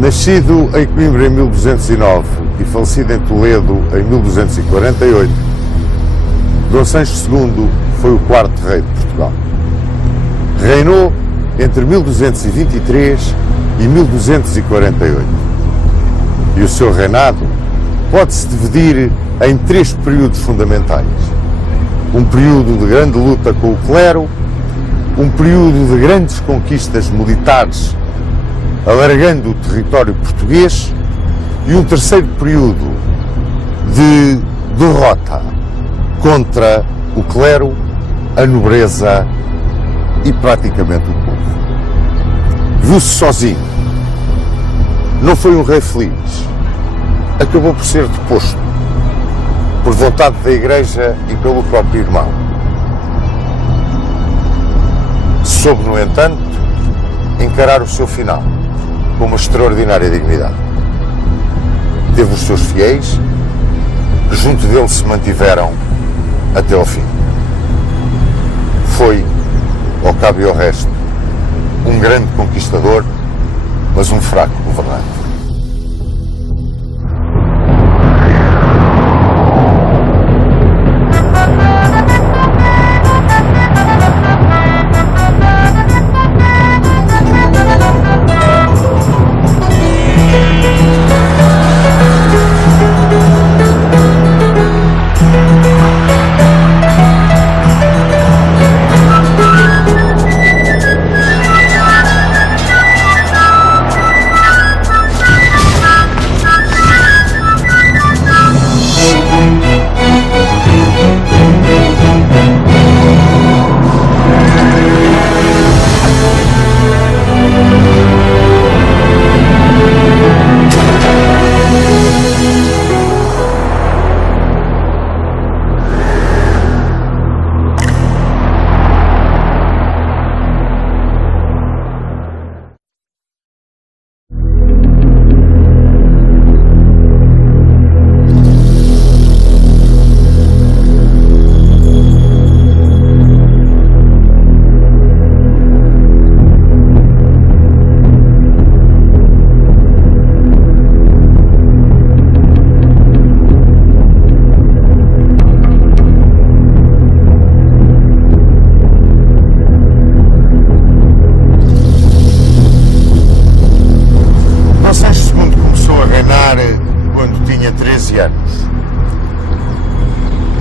Nascido em Coimbra em 1209 e falecido em Toledo em 1248, Dom Sancho II foi o quarto rei de Portugal. Reinou entre 1223 e 1248. E o seu reinado pode-se dividir em três períodos fundamentais. Um período de grande luta com o clero, um período de grandes conquistas militares, alargando o território português, e um terceiro período de derrota contra o clero, a nobreza e praticamente o povo. Viu-se sozinho. Não foi um rei feliz. Acabou por ser deposto, por vontade da Igreja e pelo próprio irmão. Soube, no entanto, encarar o seu final com uma extraordinária dignidade. Teve os seus fiéis, que junto dele se mantiveram até ao fim. Foi, ao cabo e ao resto, um grande conquistador, mas um fraco governante.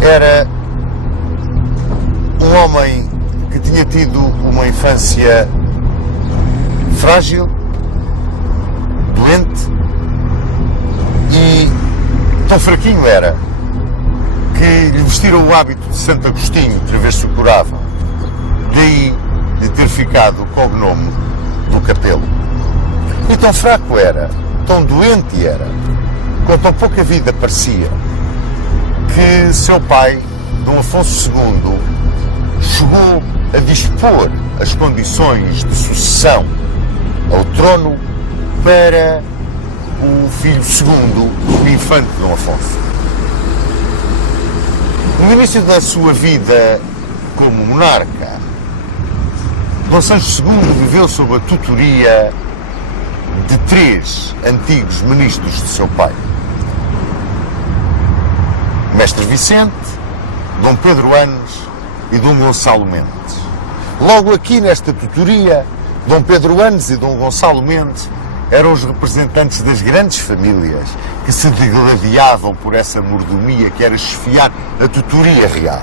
Era um homem que tinha tido uma infância frágil, doente, e tão fraquinho era que lhe vestiram o hábito de Santo Agostinho para ver se o curava. Daí de ter ficado com o nome do Capelo. E tão fraco era, tão doente era, com tão pouca vida parecia, que seu pai, Dom Afonso II, chegou a dispor as condições de sucessão ao trono para o filho segundo, o infante Dom Afonso. No início da sua vida como monarca, Dom Sancho II viveu sob a tutoria de três antigos ministros de seu pai: Mestre Vicente, Dom Pedro Anes e Dom Gonçalo Mendes. Logo aqui nesta tutoria, Dom Pedro Anes e Dom Gonçalo Mendes eram os representantes das grandes famílias que se degladiavam por essa mordomia que era chefiar a tutoria real.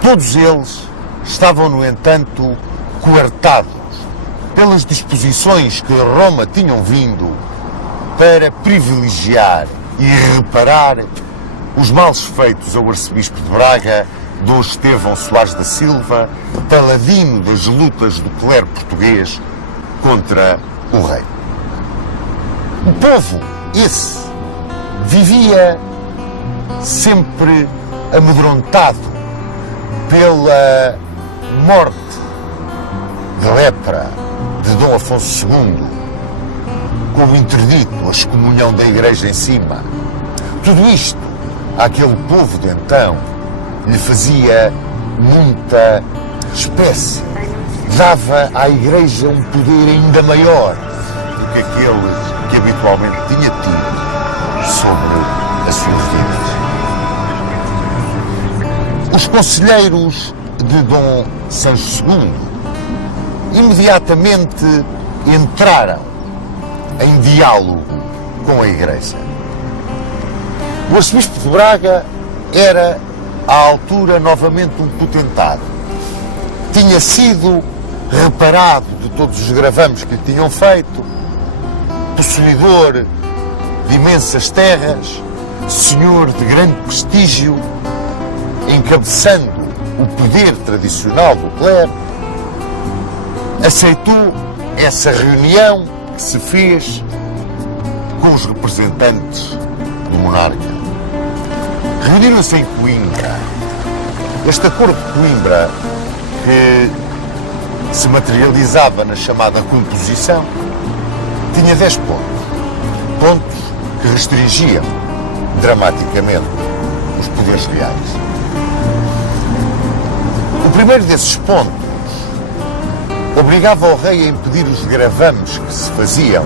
Todos eles estavam, no entanto, coartados pelas disposições que Roma tinham vindo para privilegiar e reparar os males feitos ao arcebispo de Braga, Dom Estevão Soares da Silva, paladino das lutas do clero português contra o rei. O povo, esse, vivia sempre amedrontado pela morte de lepra de Dom Afonso II, com o interdito, a excomunhão da Igreja em cima. Tudo isto, àquele povo de então, lhe fazia muita espécie. Dava à Igreja um poder ainda maior do que aquele que habitualmente tinha tido sobre as suas vidas. Os conselheiros de Dom Sancho II imediatamente entraram em diálogo com a Igreja. O arcebispo de Braga era, à altura, novamente um potentado. Tinha sido reparado de todos os gravames que lhe tinham feito, possuidor de imensas terras, senhor de grande prestígio, encabeçando o poder tradicional do clero, aceitou essa reunião que se fez com os representantes do monarca. Reuniram-se em Coimbra. Este acordo de Coimbra, que se materializava na chamada composição, tinha 10 pontos. Pontos que restringiam dramaticamente os poderes reais. O primeiro desses pontos obrigava o rei a impedir os gravames que se faziam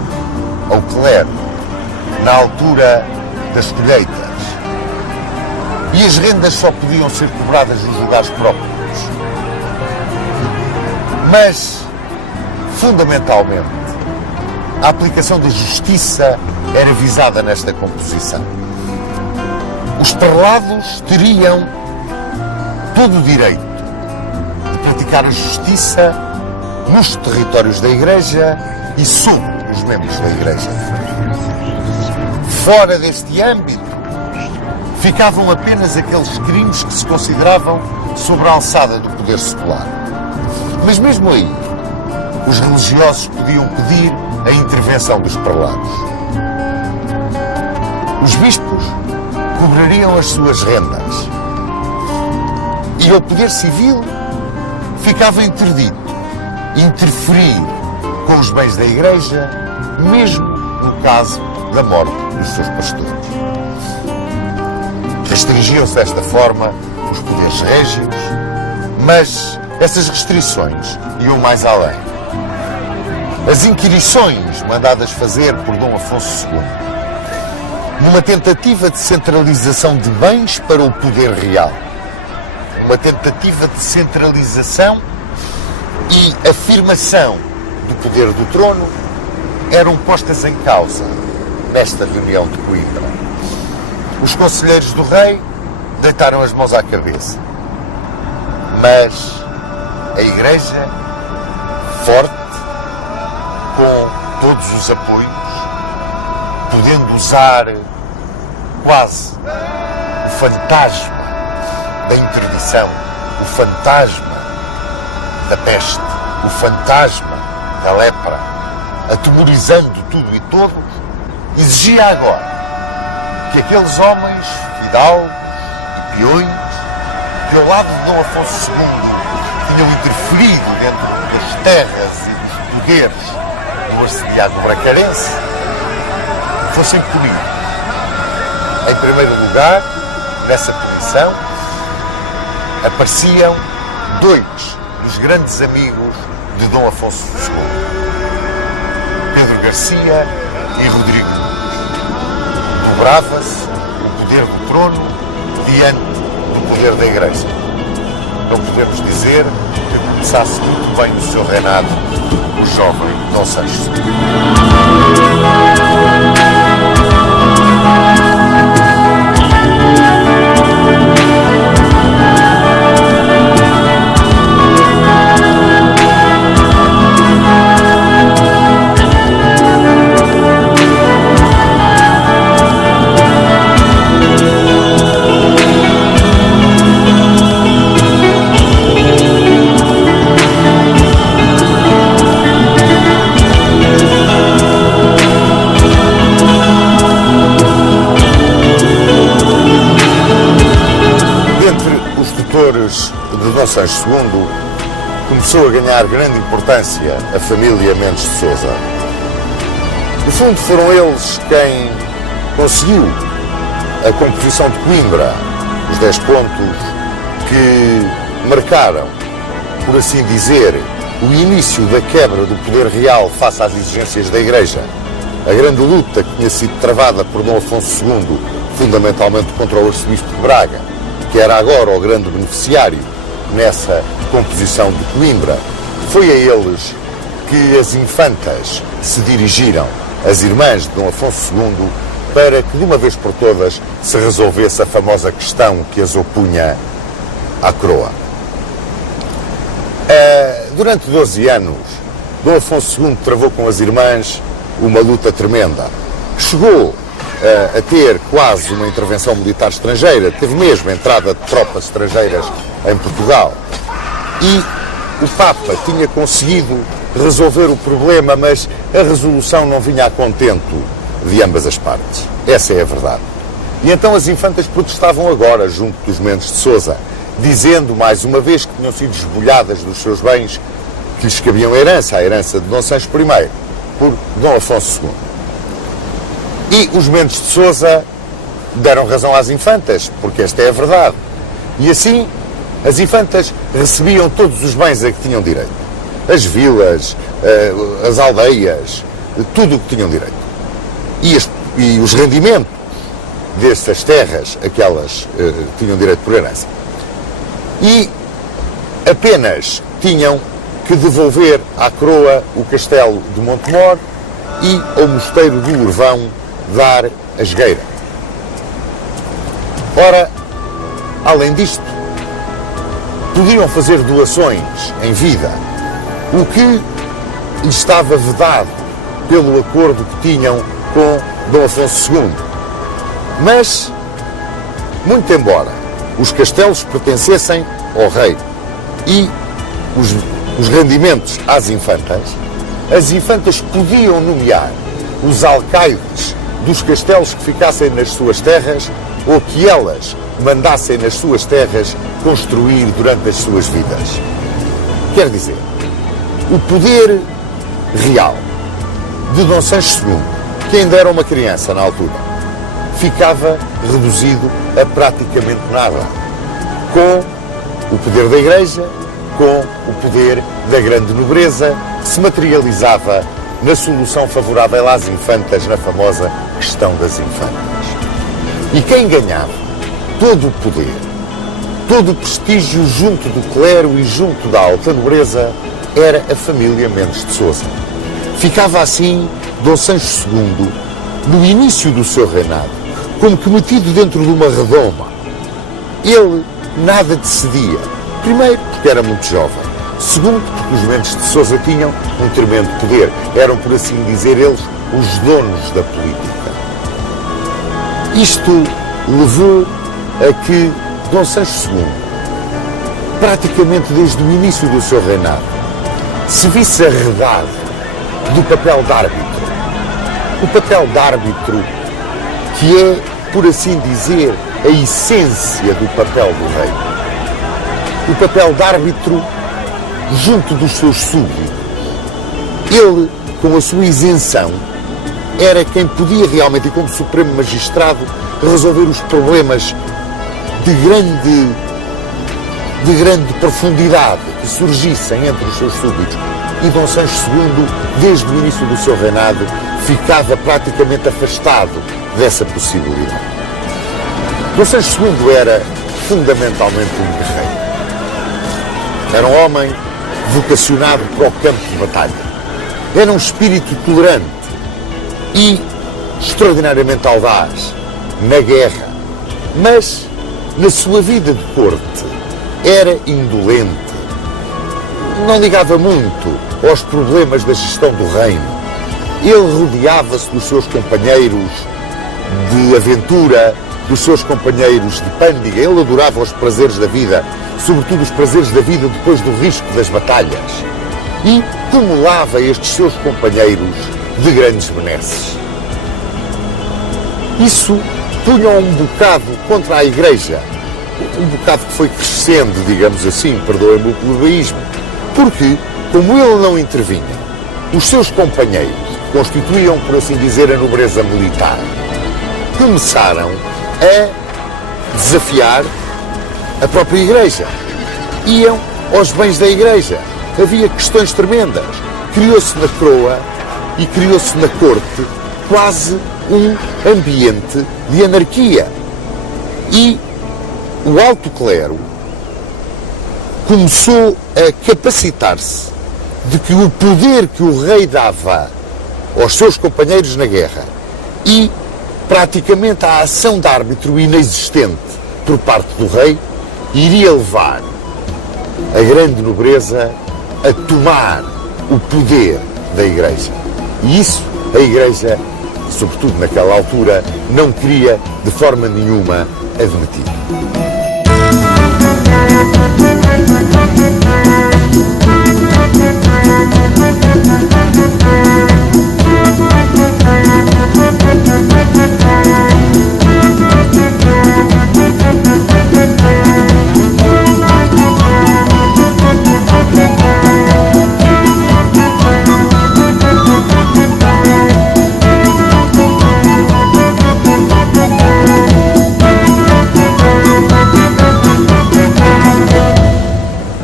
ao clero na altura das colheitas, e as rendas só podiam ser cobradas nos lugares próprios. Mas, fundamentalmente, a aplicação da justiça era visada nesta composição. Os prelados teriam todo o direito de praticar a justiça nos territórios da Igreja e sobre os membros da Igreja. Fora deste âmbito, ficavam apenas aqueles crimes que se consideravam sobre a alçada do poder secular. Mas mesmo aí, os religiosos podiam pedir a intervenção dos prelados. Os bispos cobrariam as suas rendas. E ao poder civil ficava interdito interferir com os bens da Igreja, mesmo no caso da morte dos seus pastores. Restringiam-se desta forma os poderes régios, mas essas restrições iam mais além. As inquirições mandadas fazer por Dom Afonso II, numa tentativa de centralização de bens para o poder real, uma tentativa de centralização e afirmação do poder do trono, eram postas em causa nesta reunião de Coimbra. Os conselheiros do rei deitaram as mãos à cabeça, mas a Igreja, forte, com todos os apoios, podendo usar quase o fantasma da interdição, o fantasma da peste, o fantasma da lepra, atemorizando tudo e todos, exigia agora que aqueles homens fidalgos e peões, que ao lado de Dom Afonso II tinham interferido dentro das terras e dos poderes do arcediaco bracarense, fossem punidos. Em primeiro lugar, nessa punição, apareciam dois dos grandes amigos de Dom Afonso II, Pedro Garcia e Rodrigo. Dobrava-se o poder do trono diante do poder da Igreja. Não podemos dizer que começasse muito bem o seu reinado o jovem Dom Sancho II. De Dom Sancho II, começou a ganhar grande importância a família Mendes de Sousa. No fundo, foram eles quem conseguiu a composição de Coimbra, os 10 pontos que marcaram, por assim dizer, o início da quebra do poder real face às exigências da Igreja, a grande luta que tinha sido travada por Dom Afonso II, fundamentalmente contra o arcebispo de Braga, que era agora o grande beneficiário nessa composição de Coimbra, foi a eles que as infantas se dirigiram, as irmãs de Dom Afonso II, para que de uma vez por todas se resolvesse a famosa questão que as opunha à coroa. Durante 12 anos, Dom Afonso II travou com as irmãs uma luta tremenda. Chegou a ter quase uma intervenção militar estrangeira, teve mesmo a entrada de tropas estrangeiras em Portugal. E o Papa tinha conseguido resolver o problema, mas a resolução não vinha a contento de ambas as partes. Essa é a verdade. E então as infantas protestavam agora junto dos Mendes de Sousa, dizendo mais uma vez que tinham sido esbulhadas dos seus bens que lhes cabiam a herança de Dom Sancho I, por Dom Afonso II. E os Mendes de Sousa deram razão às infantas, porque esta é a verdade. E assim, as infantas recebiam todos os bens a que tinham direito. As vilas, as aldeias, tudo o que tinham direito. E os rendimentos dessas terras a que elas tinham direito por herança. E apenas tinham que devolver à coroa o castelo de Montemor e ao mosteiro do Urvão dar a Jogueira. Ora, além disto, podiam fazer doações em vida, o que lhes estava vedado pelo acordo que tinham com Dom Afonso II. Mas, muito embora os castelos pertencessem ao rei e os rendimentos às infantas, as infantas podiam nomear os alcaides dos castelos que ficassem nas suas terras ou que elas mandassem nas suas terras construir durante as suas vidas. Quer dizer, o poder real de Dom Sancho II, que ainda era uma criança na altura, ficava reduzido a praticamente nada, com o poder da Igreja, com o poder da grande nobreza, que se materializava na solução favorável às infantas, na famosa questão das infantas. E quem ganhava todo o poder, todo o prestígio junto do clero e junto da alta nobreza era a família Mendes de Sousa. Ficava assim Dom Sancho II, no início do seu reinado, como que metido dentro de uma redoma. Ele nada decidia. Primeiro, porque era muito jovem. Segundo, porque os Mendes de Sousa tinham um tremendo poder. Eram, por assim dizer, eles os donos da política. Isto levou a que Dom Sancho II, praticamente desde o início do seu reinado, se visse arredado do papel de árbitro. O papel de árbitro que é, por assim dizer, a essência do papel do rei. O papel de árbitro junto dos seus súbditos. Ele, com a sua isenção, era quem podia realmente, e como supremo magistrado, resolver os problemas de grande profundidade que surgissem entre os seus súbditos. E Dom Sancho II, desde o início do seu reinado, ficava praticamente afastado dessa possibilidade. Dom Sancho II era fundamentalmente um guerreiro. Era um homem vocacionado para o campo de batalha. Era um espírito tolerante e extraordinariamente audaz na guerra, mas na sua vida de corte era indolente. Não ligava muito aos problemas da gestão do reino. Ele rodeava-se dos seus companheiros de aventura, dos seus companheiros de pândega. Ele adorava os prazeres da vida, sobretudo os prazeres da vida depois do risco das batalhas. E cumulava estes seus companheiros de grandes benesses. Isso punha um bocado contra a Igreja. Um bocado que foi crescendo, digamos assim, perdoem-me o plebeísmo. Porque, como ele não intervinha, os seus companheiros, que constituíam, por assim dizer, a nobreza militar, começaram a desafiar a própria Igreja. Iam aos bens da Igreja. havia questões tremendas. Criou-se na coroa e criou-se na corte quase um ambiente de anarquia. E o alto clero começou a capacitar-se de que o poder que o rei dava aos seus companheiros na guerra e praticamente a ação de árbitro inexistente por parte do rei iria levar a grande nobreza a tomar o poder da Igreja. E isso a Igreja, sobretudo naquela altura, não queria de forma nenhuma admitir.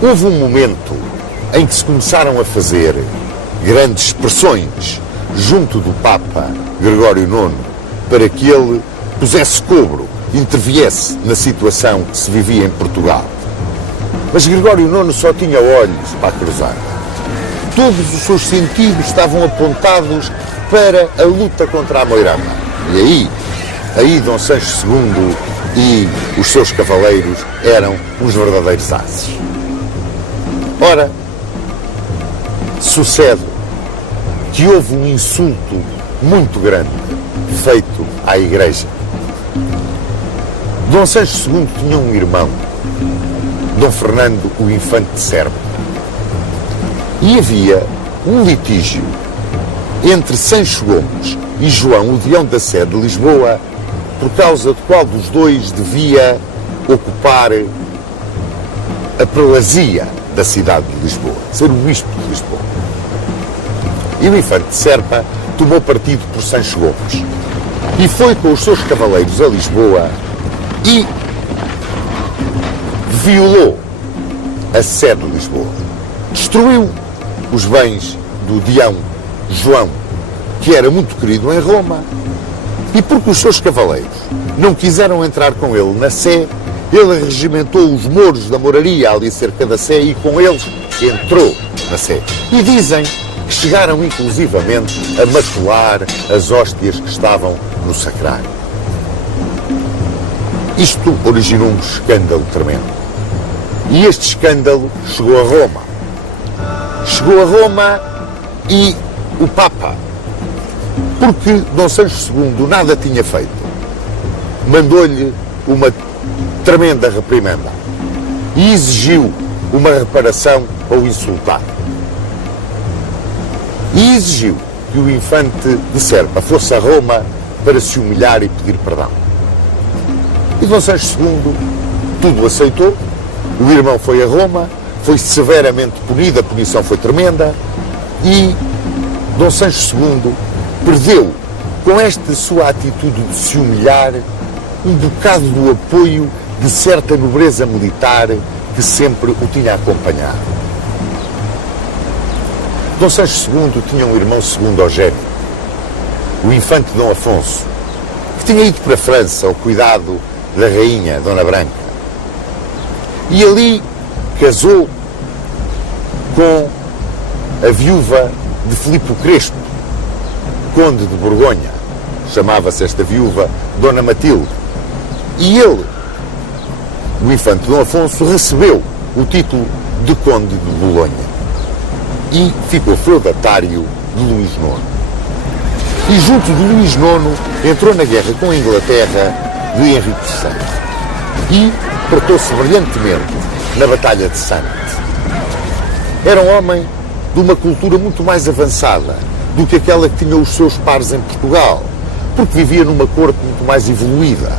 Houve um momento em que se começaram a fazer grandes pressões junto do Papa Gregório IX para que ele pusesse cobro, interviesse na situação que se vivia em Portugal. Mas Gregório IX só tinha olhos para cruzar. Todos os seus sentidos estavam apontados para a luta contra a Moirama. E aí Dom Sancho II e os seus cavaleiros eram os verdadeiros ases. Ora, sucede que houve um insulto muito grande feito à Igreja. Dom Sancho II tinha um irmão, Dom Fernando, o Infante de Serpa. E havia um litígio entre Sancho Gomes e João, o Deão da Sé de Lisboa, por causa de qual dos dois devia ocupar a prelazia da cidade de Lisboa, ser o bispo de Lisboa. E o Infante de Serpa tomou partido por Sancho Gomes e foi com os seus cavaleiros a Lisboa e violou a Sé de Lisboa. Destruiu os bens do Deão João, que era muito querido em Roma, e porque os seus cavaleiros não quiseram entrar com ele na Sé, ele regimentou os mouros da moraria ali cerca da Sé e com eles entrou na Sé. E dizem que chegaram inclusivamente a macular as hóstias que estavam no sacrário. Isto originou um escândalo tremendo. E este escândalo chegou a Roma. Chegou a Roma e o Papa, porque Dom Sancho II nada tinha feito, mandou-lhe uma tremenda reprimenda e exigiu uma reparação ao insultado. E exigiu que o Infante de Serpa fosse a Roma para se humilhar e pedir perdão. E Dom Sancho II tudo aceitou. O irmão foi a Roma, foi severamente punido, a punição foi tremenda, e Dom Sancho II perdeu, com esta sua atitude de se humilhar, um bocado do apoio de certa nobreza militar que sempre o tinha acompanhado. Dom Sancho II tinha um irmão segundogénito, o Infante Dom Afonso, que tinha ido para a França ao cuidado da rainha Dona Branca. E ali casou com a viúva de Filipe o Crespo, conde de Borgonha. Chamava-se esta viúva Dona Matilde. E ele, o Infante Dom Afonso, recebeu o título de Conde de Bolonha e ficou feudatário de Luís IX. E junto de Luís IX entrou na guerra com a Inglaterra de Henrique VI e portou-se brilhantemente na Batalha de Sante. Era um homem de uma cultura muito mais avançada do que aquela que tinha os seus pares em Portugal, porque vivia numa corte muito mais evoluída.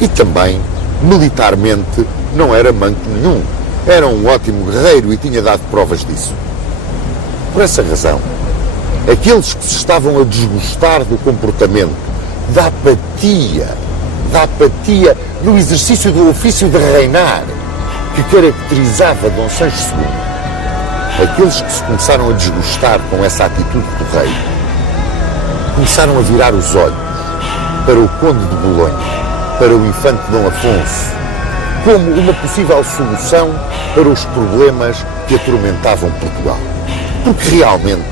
E também, militarmente, não era manco nenhum. Era um ótimo guerreiro e tinha dado provas disso. Por essa razão, aqueles que se estavam a desgostar do comportamento, da apatia no exercício do ofício de reinar, que caracterizava Dom Sancho II, aqueles que se começaram a desgostar com essa atitude do rei, começaram a virar os olhos para o conde de Bolonha, para o infante Dom Afonso, como uma possível solução para os problemas que atormentavam Portugal. Porque realmente,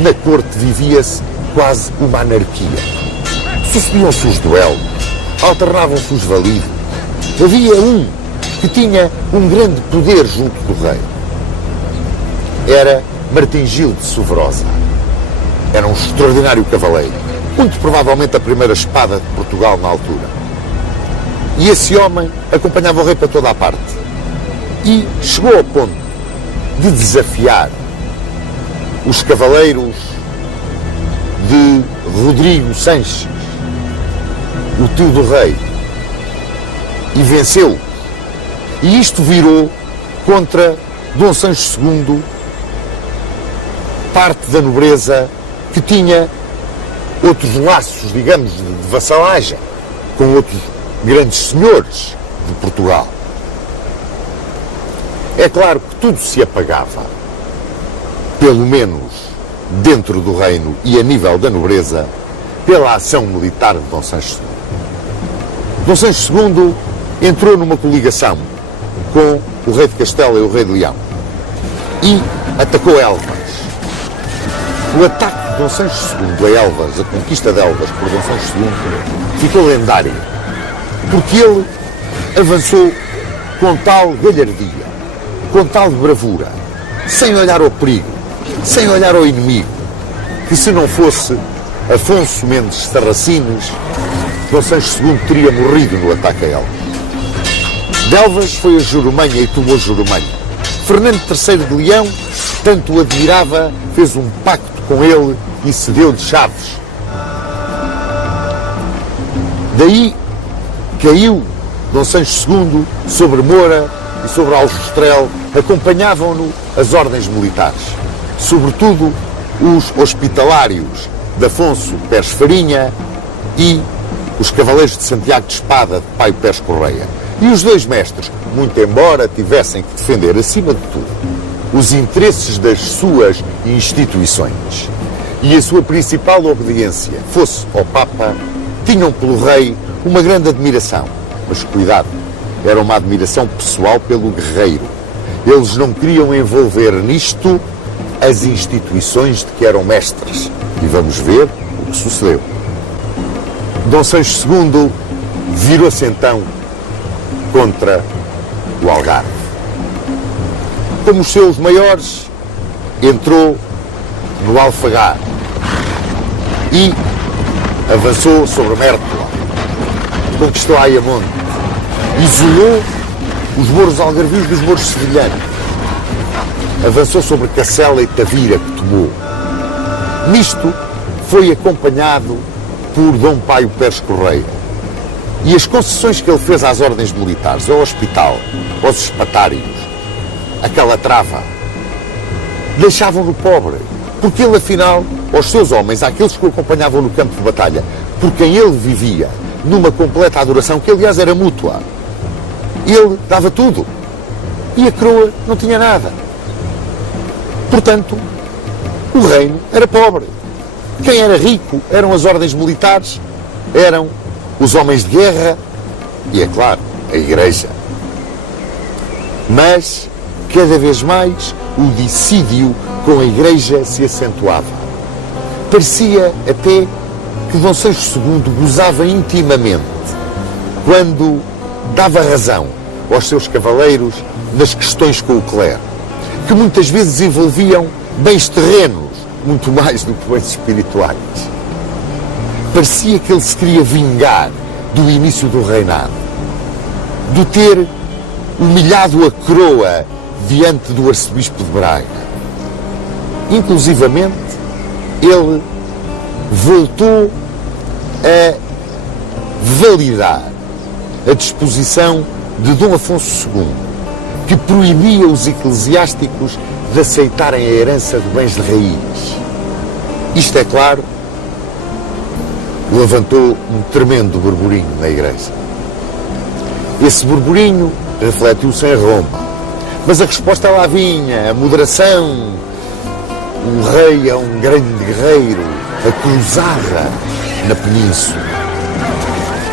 na corte vivia-se quase uma anarquia. Sucediam-se os duelos, alternavam-se os validos. Havia um que tinha um grande poder junto do rei. Era Martim Gil de Soverosa. Era um extraordinário cavaleiro, muito provavelmente a primeira espada de Portugal na altura. E esse homem acompanhava o rei para toda a parte. E chegou ao ponto de desafiar os cavaleiros de Rodrigo Sanches, o tio do rei, e venceu. E isto virou contra Dom Sancho II, parte da nobreza que tinha outros laços, digamos, de vassalagem com outros grandes senhores de Portugal. É claro que tudo se apagava, pelo menos dentro do reino e a nível da nobreza, pela ação militar de Dom Sancho II. Dom Sancho II entrou numa coligação com o rei de Castela e o rei de Leão e atacou Elvas. O ataque de Dom Sancho II a Elvas, a conquista de Elvas por Dom Sancho II, ficou lendário, porque ele avançou com tal galhardia, com tal bravura, sem olhar ao perigo, sem olhar ao inimigo, que se não fosse Afonso Mendes Sarracines, Dom Sancho II teria morrido no ataque a Elvas. De Elvas foi a Jurumanha e tomou Jurumanha. Fernando III de Leão tanto o admirava, fez um pacto com ele e cedeu-lhe Chaves. Daí caiu Dom Sancho II sobre Moura e sobre Aljustrel, acompanhavam-no as ordens militares, sobretudo os hospitalários de Afonso Pérez Farinha e os cavaleiros de Santiago de Espada de Paio Pérez Correia. E os dois mestres, muito embora tivessem que defender, acima de tudo, os interesses das suas instituições e a sua principal obediência fosse ao Papa, tinham pelo rei uma grande admiração. Mas cuidado, era uma admiração pessoal pelo guerreiro. Eles não queriam envolver nisto as instituições de que eram mestres. E vamos ver o que sucedeu. Dom Sancho II virou-se então contra o Algarve. Como os seus maiores, entrou no Alfagar e avançou sobre Mértola, conquistou Ayamonte, isolou os mouros algarvios dos mouros sevilhanos, avançou sobre Cacela e Tavira, que tomou. Nisto foi acompanhado por Dom Paio Pérez Correia. E as concessões que ele fez às ordens militares, ao hospital, aos espatários, a Calatrava, deixavam-no pobre, porque ele, afinal, aos seus homens, àqueles que o acompanhavam no campo de batalha, por quem ele vivia, numa completa adoração, que aliás era mútua, ele dava tudo. E a coroa não tinha nada. Portanto, o reino era pobre. Quem era rico eram as ordens militares, eram os homens de guerra e, é claro, a Igreja. Mas, cada vez mais, o dissídio com a Igreja se acentuava. Parecia até que Dom Sancho II gozava intimamente quando dava razão aos seus cavaleiros nas questões com o clero, que muitas vezes envolviam bens terrenos, muito mais do que bens espirituais. Parecia que ele se queria vingar do início do reinado, de ter humilhado a coroa diante do arcebispo de Braga. Inclusivamente, ele voltou a validar a disposição de Dom Afonso II, que proibia os eclesiásticos de aceitarem a herança de bens de raiz. Isto, é claro, levantou um tremendo burburinho na Igreja. Esse burburinho refletiu-se em Roma, Mas a resposta lá vinha, a moderação. O rei é um grande guerreiro, a cruzada na península.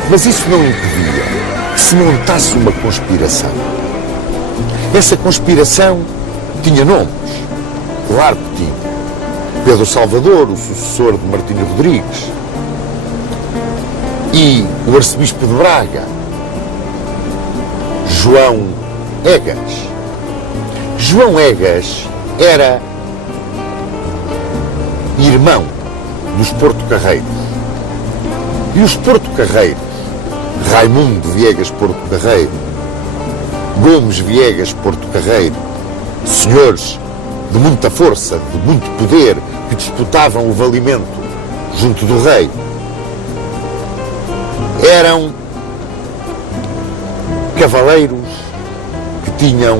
Mas isso não impedia que se montasse uma conspiração. Essa conspiração tinha nomes, claro que tinha. Pedro Salvador, o sucessor de Martinho Rodrigues, e o arcebispo de Braga, João Egas. João Egas era irmão dos Porto-Carreiros. E os Porto-Carreiros, Raimundo Viegas Porto-Carreiro, Gomes Viegas Porto-Carreiro, senhores de muita força, de muito poder, que disputavam o valimento junto do rei, eram cavaleiros que tinham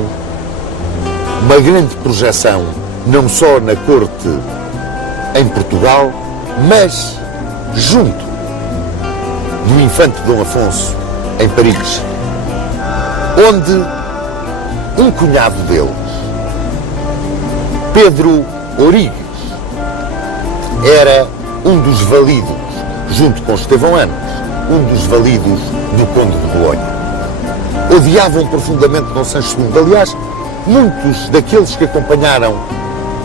uma grande projeção, não só na corte em Portugal, mas junto do infante Dom Afonso em Paris, onde um cunhado deles, Pedro Origues, era um dos validos, junto com Estevão Anos, um dos validos do Conde de Bolonha. Odiavam profundamente Dom Sancho II. Aliás, muitos daqueles que acompanharam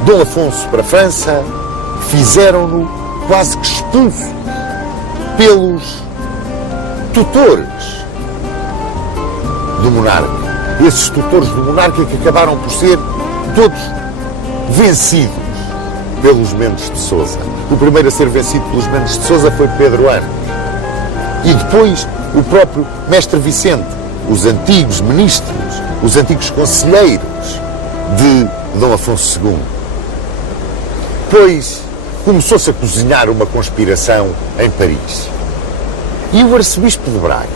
Dom Afonso para a França fizeram-no quase que expulso pelos tutores do monarca. Esses tutores do monarca que acabaram por ser todos vencidos pelos Mendes de Sousa. O primeiro a ser vencido pelos Mendes de Sousa foi Pedro Anos. E depois o próprio Mestre Vicente, os antigos ministros, os antigos conselheiros de Dom Afonso II. Pois começou-se a cozinhar uma conspiração em Paris. E o arcebispo de Braga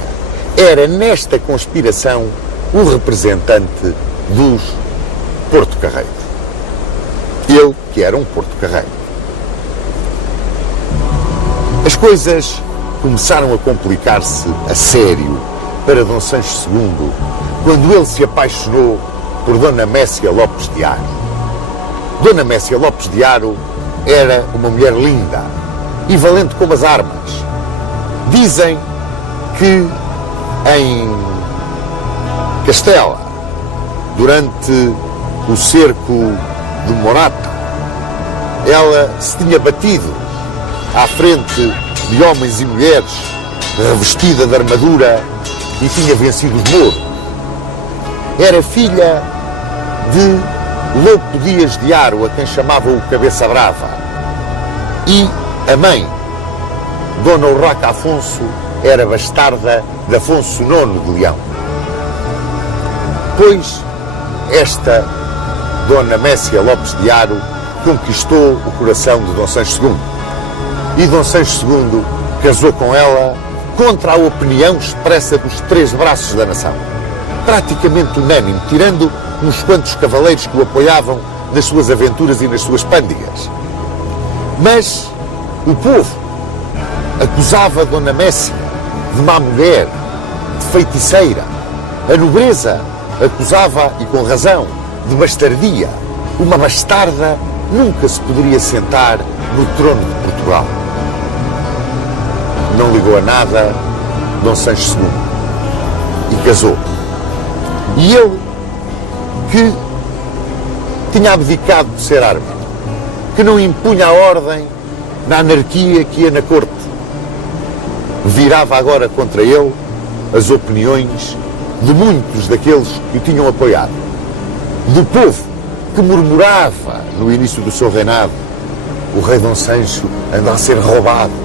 era, nesta conspiração, o representante dos Porto-Carreiros. Ele que era um Porto-Carreiro. As coisas começaram a complicar-se a sério para Dom Sancho II quando ele se apaixonou por Dona Mécia Lopes de Haro. Dona Mécia Lopes de Haro era uma mulher linda e valente como as armas. Dizem que em Castela, durante o cerco de Morata, ela se tinha batido à frente de homens e mulheres, revestida de armadura, e tinha vencido os mouros. Era filha de Louco Dias de Haro, a quem chamavam o Cabeça Brava. E a mãe, Dona Urraca Afonso, era bastarda de Afonso IX de Leão. Pois esta Dona Mécia Lopes de Haro conquistou o coração de Dom Sancho II. E Dom Sancho II casou com ela contra a opinião expressa dos três braços da nação. Praticamente unânime, tirando uns quantos cavaleiros que o apoiavam nas suas aventuras e nas suas pândigas. Mas o povo acusava Dona Mécia de má mulher, de feiticeira. A nobreza acusava, e com razão, de bastardia. Uma bastarda nunca se poderia sentar no trono de Portugal. Não ligou a nada Dom Sancho II e casou. E ele, que tinha abdicado de ser árbitro, que não impunha a ordem na anarquia que ia na corte, virava agora contra ele as opiniões de muitos daqueles que o tinham apoiado, do povo que murmurava no início do seu reinado: o rei Dom Sancho anda a ser roubado.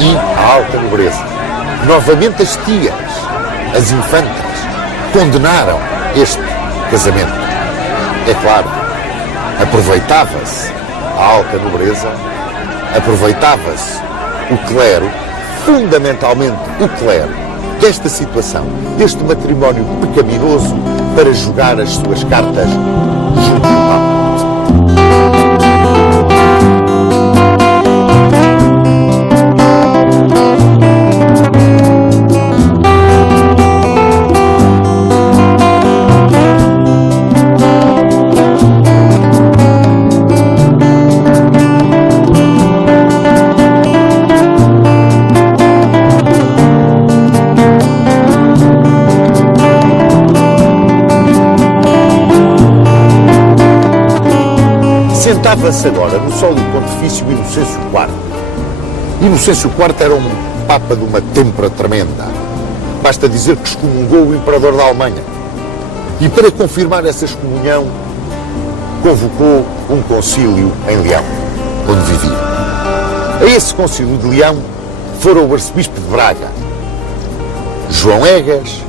E a alta nobreza, novamente as tias, as infantas, condenaram este casamento. É claro, aproveitava-se a alta nobreza, aproveitava-se o clero, fundamentalmente o clero, desta situação, deste matrimónio pecaminoso, para jogar as suas cartas junto do Papa. Notava-se agora no sólido pontifício Inocêncio IV. Inocêncio IV era um papa de uma têmpera tremenda. Basta dizer que excomungou o imperador da Alemanha. E para confirmar essa excomunhão, convocou um concílio em Leão, onde vivia. A esse concílio de Leão foram o arcebispo de Braga, João Egas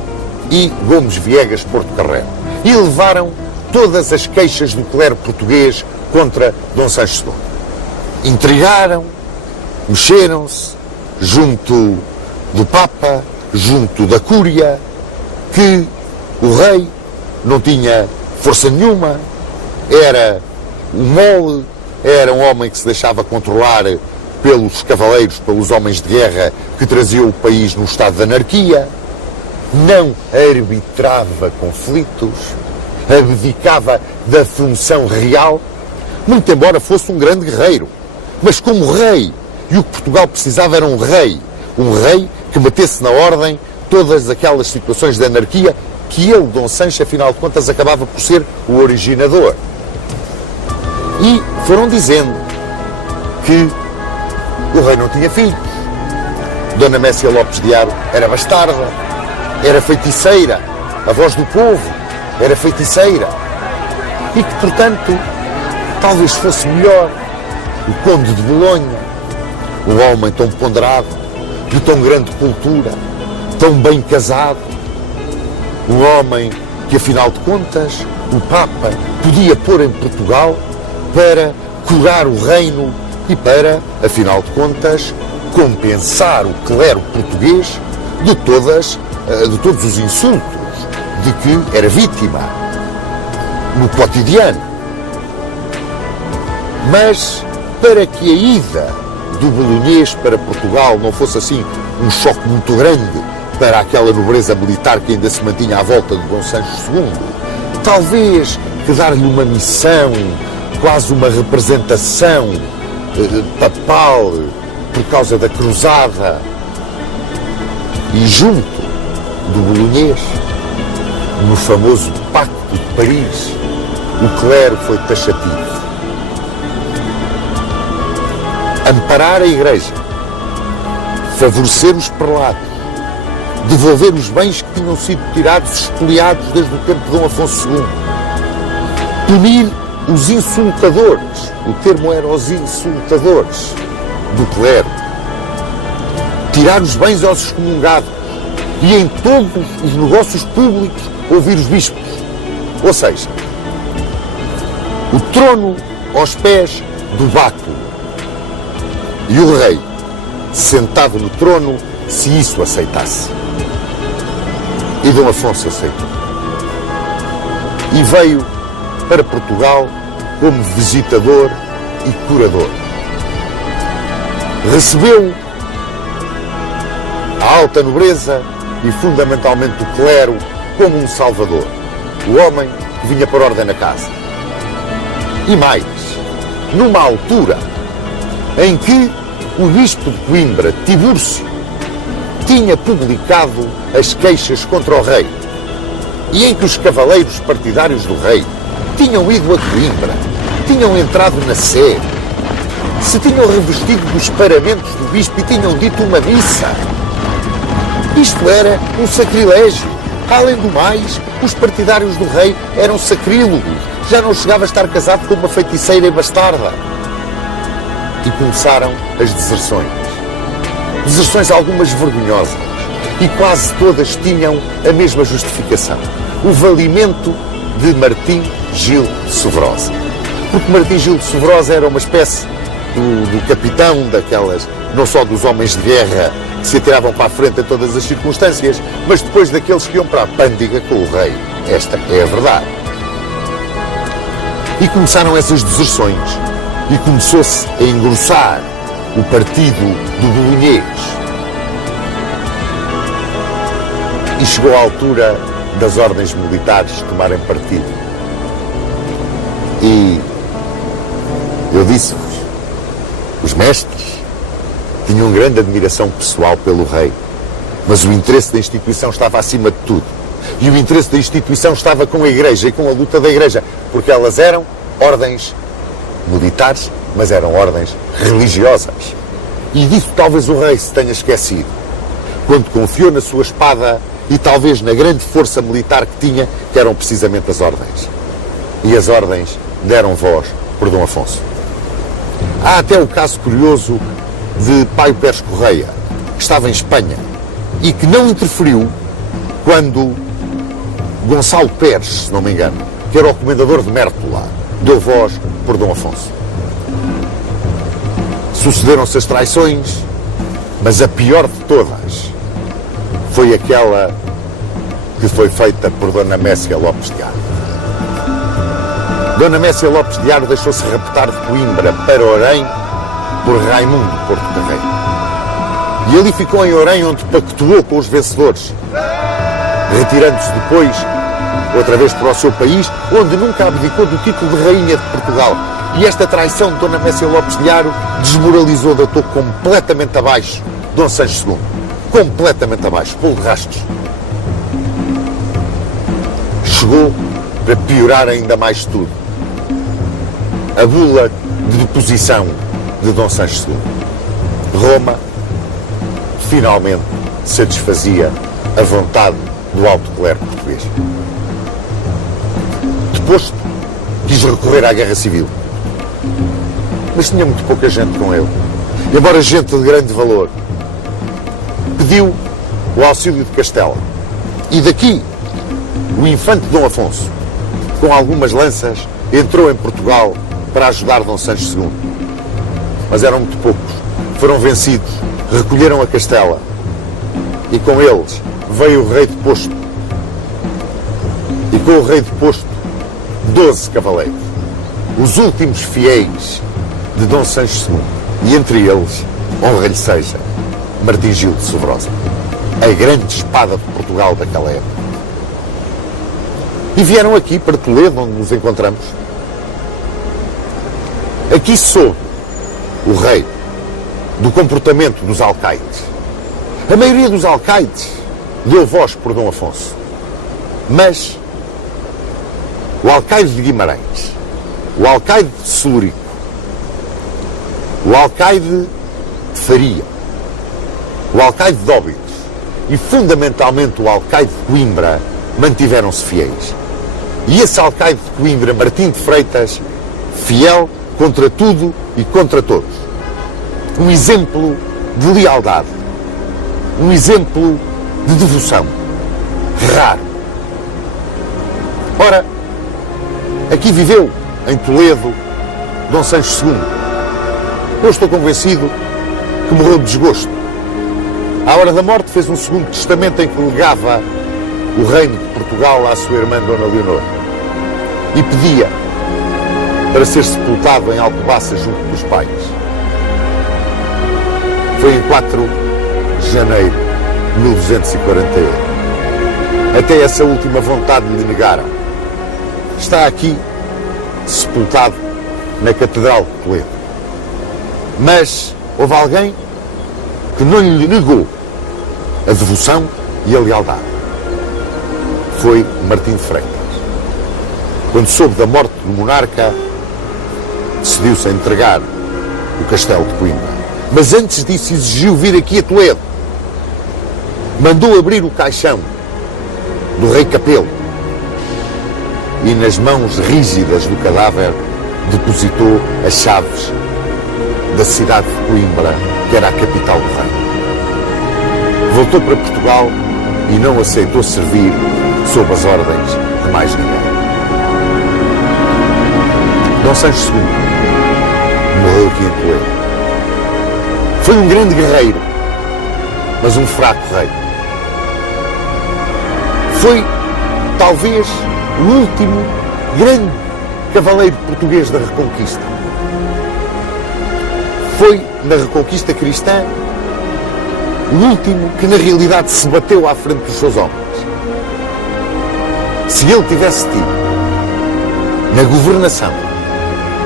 e Gomes Viegas Porto Carrero. E levaram todas as queixas do clero português contra Dom Sancho II. Intrigaram, mexeram-se junto do Papa, junto da Cúria, que o rei não tinha força nenhuma, era um mole, era um homem que se deixava controlar pelos cavaleiros, pelos homens de guerra que traziam o país num estado de anarquia, não arbitrava conflitos, abdicava da função real, muito embora fosse um grande guerreiro. Mas como rei, e o que Portugal precisava era um rei que metesse na ordem todas aquelas situações de anarquia que ele, Dom Sancho, afinal de contas, acabava por ser o originador. E foram dizendo que o rei não tinha filhos, Dona Mécia Lopes de Haro era bastarda, era feiticeira, a voz do povo era feiticeira, e que, portanto, talvez fosse melhor o Conde de Bolonha, um homem tão ponderado, de tão grande cultura, tão bem casado, um homem que, afinal de contas, o Papa podia pôr em Portugal para curar o reino e para, afinal de contas, compensar o clero português de todos os insultos de que era vítima no cotidiano. Mas, para que a ida do bolonhês para Portugal não fosse assim um choque muito grande para aquela nobreza militar que ainda se mantinha à volta de Dom Sancho II, talvez que dar-lhe uma missão, quase uma representação papal por causa da cruzada, e junto do bolonhês, no famoso Pacto de Paris, o clero foi taxativo. Amparar a Igreja, favorecer os prelados, devolver os bens que tinham sido tirados, expoliados desde o tempo de Dom Afonso II, punir os insultadores, o termo era os insultadores do clero, tirar os bens aos excomungados e em todos os negócios públicos ouvir os bispos. Ou seja, o trono aos pés do báculo e o rei sentado no trono, se isso aceitasse. E Dom Afonso aceitou. E veio para Portugal como visitador e curador. Recebeu a alta nobreza e fundamentalmente o clero como um salvador, o homem que vinha por ordem na casa. E mais, numa altura em que o bispo de Coimbra, Tibúrcio, tinha publicado as queixas contra o rei e em que os cavaleiros partidários do rei tinham ido a Coimbra, tinham entrado na Sé, se tinham revestido dos paramentos do bispo e tinham dito uma missa. Isto era um sacrilégio. Além do mais, os partidários do rei eram sacrílegos. Já não chegava a estar casado com uma feiticeira e bastarda. E começaram as deserções. Deserções algumas vergonhosas. E quase todas tinham a mesma justificação. O valimento de Martim Gil de Sovrosa. Porque Martim Gil de Sovrosa era uma espécie do capitão daquelas, não só dos homens de guerra que se atiravam para a frente em todas as circunstâncias, mas depois daqueles que iam para a pândiga com o rei. Esta é a verdade. E começaram essas deserções. E começou-se a engrossar o partido do bolonhês. E chegou a altura das ordens militares tomarem partido. E eu disse-vos, os mestres tinham grande admiração pessoal pelo rei, mas o interesse da instituição estava acima de tudo. E o interesse da instituição estava com a Igreja e com a luta da Igreja, porque elas eram ordens militares, mas eram ordens religiosas. E disso talvez o rei se tenha esquecido, quando confiou na sua espada e talvez na grande força militar que tinha, que eram precisamente as ordens. E as ordens deram voz por Dom Afonso. Há até o caso curioso de Paio Pérez Correia, que estava em Espanha e que não interferiu quando Gonçalo Pérez, se não me engano, que era o comendador de Mértola, deu voz por Dom Afonso. Sucederam-se as traições, mas a pior de todas foi aquela que foi feita por Dona Mécia Lopes de Aro. Dona Mécia Lopes de Aro deixou-se raptar de Coimbra para Orém por Raimundo Porto Carreiro. E ali ficou em Orém, onde pactuou com os vencedores, retirando-se depois outra vez para o seu país, onde nunca abdicou do título de Rainha de Portugal. E esta traição de Dona Mécia Lopes de Aro desmoralizou, deitou completamente abaixo Dom Sancho II. Completamente abaixo, pelo rastros. Chegou para piorar ainda mais tudo. A bula de deposição de Dom Sancho II. Roma finalmente satisfazia a vontade do alto clero português. Deposto, quis recorrer à guerra civil. Mas tinha muito pouca gente com ele. Embora gente de grande valor. Pediu o auxílio de Castela. E daqui, o infante Dom Afonso, com algumas lanças, entrou em Portugal para ajudar Dom Sancho II. Mas eram muito poucos. Foram vencidos, recolheram a Castela. E com eles veio o rei deposto. E com o rei deposto, 12 cavaleiros. Os últimos fiéis de Dom Sancho II. E entre eles, honra-lhe seja, Martim Gil de Sobrosa, a grande espada de Portugal daquela época. E vieram aqui para Toledo, onde nos encontramos. Aqui soube o rei do comportamento dos alcaides. A maioria dos alcaides deu voz por Dom Afonso. Mas o alcaide de Guimarães, o alcaide de Celurico, o alcaide de Faria, o alcaide de Óbidos e, fundamentalmente, o alcaide de Coimbra mantiveram-se fiéis. E esse alcaide de Coimbra, Martim de Freitas, fiel contra tudo e contra todos. Um exemplo de lealdade, um exemplo de devoção, raro. Ora, aqui viveu, em Toledo, Dom Sancho II. Eu estou convencido que morreu de desgosto. À hora da morte fez um segundo testamento em que legava o reino de Portugal à sua irmã Dona Leonor e pedia para ser sepultado em Alcobaça junto dos pais. Foi em 4 de janeiro de 1248. Até essa última vontade lhe negaram. Está aqui sepultado na Catedral de Toledo. Mas houve alguém que não lhe negou a devoção e a lealdade. Foi Martim de Freitas. Quando soube da morte do monarca, decidiu-se a entregar o castelo de Coimbra. Mas antes disso exigiu vir aqui a Toledo. Mandou abrir o caixão do rei Capelo e nas mãos rígidas do cadáver depositou as chaves da cidade de Coimbra, que era a capital do reino. Voltou para Portugal e não aceitou servir sob as ordens de mais ninguém. Dom Sancho II morreu aqui em Toledo. Foi um grande guerreiro, mas um fraco rei. Foi, talvez, o último grande cavaleiro português da Reconquista. Foi, na Reconquista cristã, o último que, na realidade, se bateu à frente dos seus homens. Se ele tivesse tido, na governação,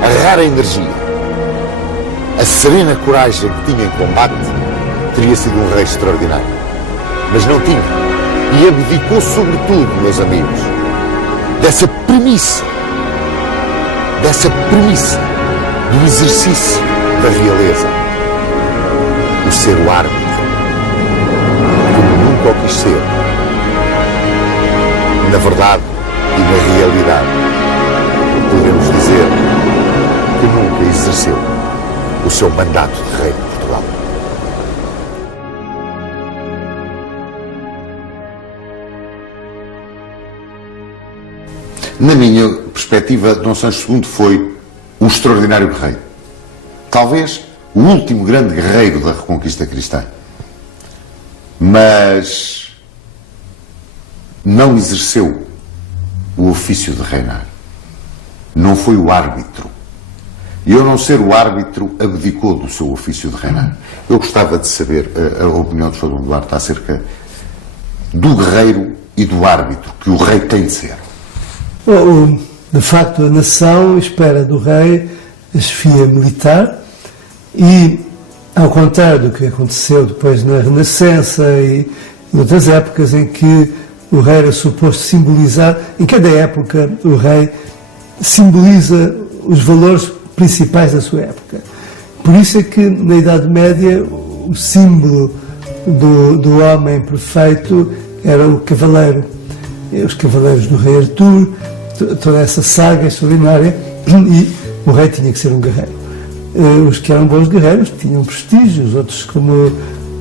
a rara energia, a serena coragem que tinha em combate, teria sido um rei extraordinário. Mas não tinha. E abdicou sobretudo, meus amigos, dessa premissa do exercício da realeza, o ser o árbitro, como nunca o quis ser. Na verdade e na realidade, podemos dizer que nunca exerceu o seu mandato de rei de Portugal. Na minha perspectiva, Dom Sancho II foi o extraordinário guerreiro. Talvez o último grande guerreiro da Reconquista cristã. Mas não exerceu o ofício de reinar. Não foi o árbitro. E ao não ser o árbitro, abdicou do seu ofício de reinar. Eu gostava de saber a opinião do Sr. Dom Duarte acerca do guerreiro e do árbitro que o rei tem de ser. De facto, a nação espera do rei a chefia militar e, ao contrário do que aconteceu depois na Renascença e em outras épocas em que o rei era suposto simbolizar, em cada época o rei simboliza os valores principais da sua época. Por isso é que na Idade Média o símbolo do homem perfeito era o cavaleiro. Os cavaleiros do rei Artur, toda essa saga extraordinária, e o rei tinha que ser um guerreiro. Os que eram bons guerreiros tinham prestígio, os outros, como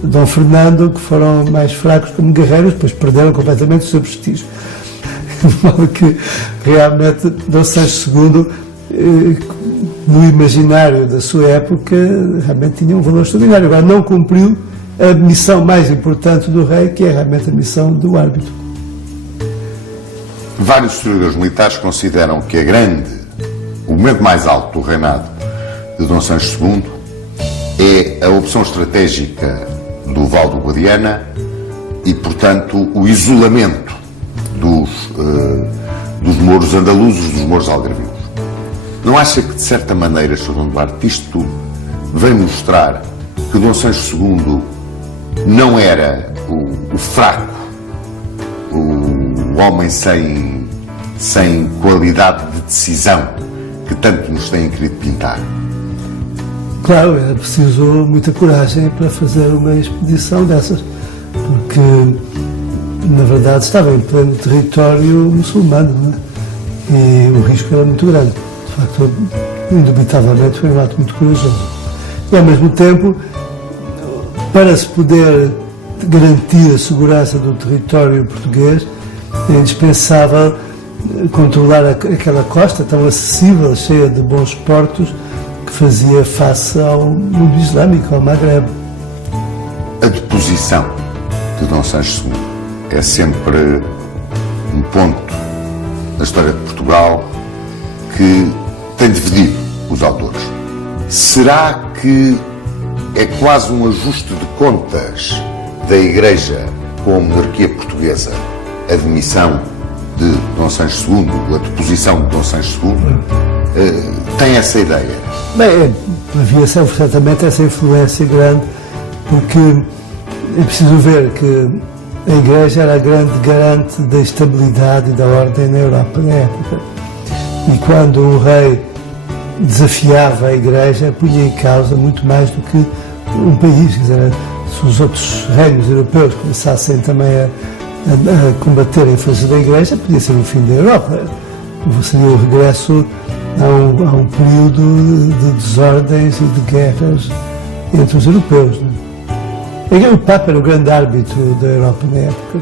Dom Fernando, que foram mais fracos como guerreiros, depois perderam completamente o seu prestígio. De modo que realmente Dom Sancho II, no imaginário da sua época, realmente tinha um valor extraordinário. Agora não cumpriu a missão mais importante do rei, que é realmente a missão do árbitro. Vários historiadores militares consideram que o momento mais alto do reinado de Dom Sancho II é a opção estratégica do Val do Guadiana e, portanto, o isolamento dos mouros andaluzes, dos mouros algarvios. Não acha que, de certa maneira, Sr. Dom Duarte, isto tudo vem mostrar que Dom Sancho II não era o fraco, o homem sem qualidade de decisão que tanto nos têm querido pintar? Claro, era preciso muita coragem para fazer uma expedição dessas, porque, na verdade, estava em pleno território muçulmano, não é? E o risco era muito grande. De facto, indubitavelmente, foi um ato muito corajoso. E, ao mesmo tempo, para se poder garantir a segurança do território português, é indispensável controlar aquela costa tão acessível, cheia de bons portos, que fazia face ao mundo islâmico, ao Maghreb. A deposição de Dom Sancho II é sempre um ponto na história de Portugal que tem dividido os autores. Será que é quase um ajuste de contas da Igreja com a monarquia portuguesa a demissão de Dom Sancho II, a deposição de Dom Sancho II? Tem essa ideia? Bem, havia certamente essa influência grande, porque é preciso ver que a Igreja era a grande garante da estabilidade e da ordem na Europa na época. E quando o rei desafiava a Igreja, punha em causa muito mais do que um país. Quer dizer, se os outros reinos europeus começassem também a combater em força da Igreja, podia ser o fim da Europa. Seria o regresso a um período de desordens e de guerras entre os europeus. Não é? O Papa era o grande árbitro da Europa na época.